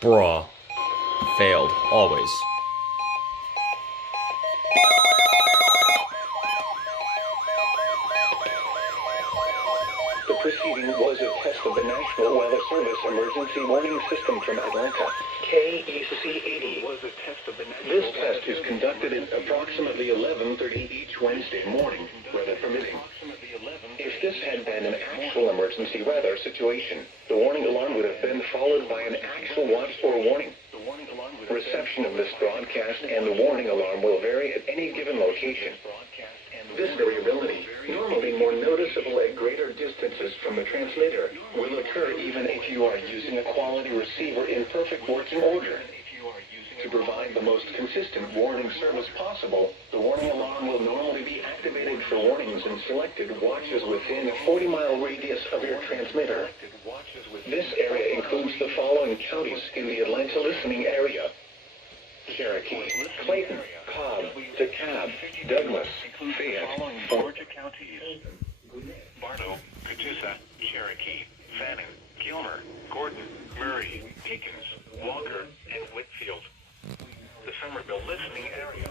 Bruh. Failed. Always. The proceeding was a test of the National Weather Service Emergency Warning System from Atlanta, KEAS-80. This test is conducted at approximately 11:30 each Wednesday morning, weather permitting. If this had been an actual emergency weather situation, the warning alarm would have been followed by an actual watch or warning. Reception of this broadcast and the warning alarm will vary at any given location. This variability, normally more noticeable at greater distances from the transmitter, will occur even if you are using a quality receiver in perfect working order. To provide the most consistent warning service possible, the warning alarm will normally be activated for warnings in selected watches within a 40-mile radius of your transmitter. This area includes the following counties in the Atlanta listening area: Cherokee, Clayton, Cobb, DeKalb, Douglas, Fayette, Georgia counties: Bartow, Catoosa, Cherokee, Fannin, Gilmer, Gordon, Murray, Pickens, Walker, and Whitfield. The Somerville listening area.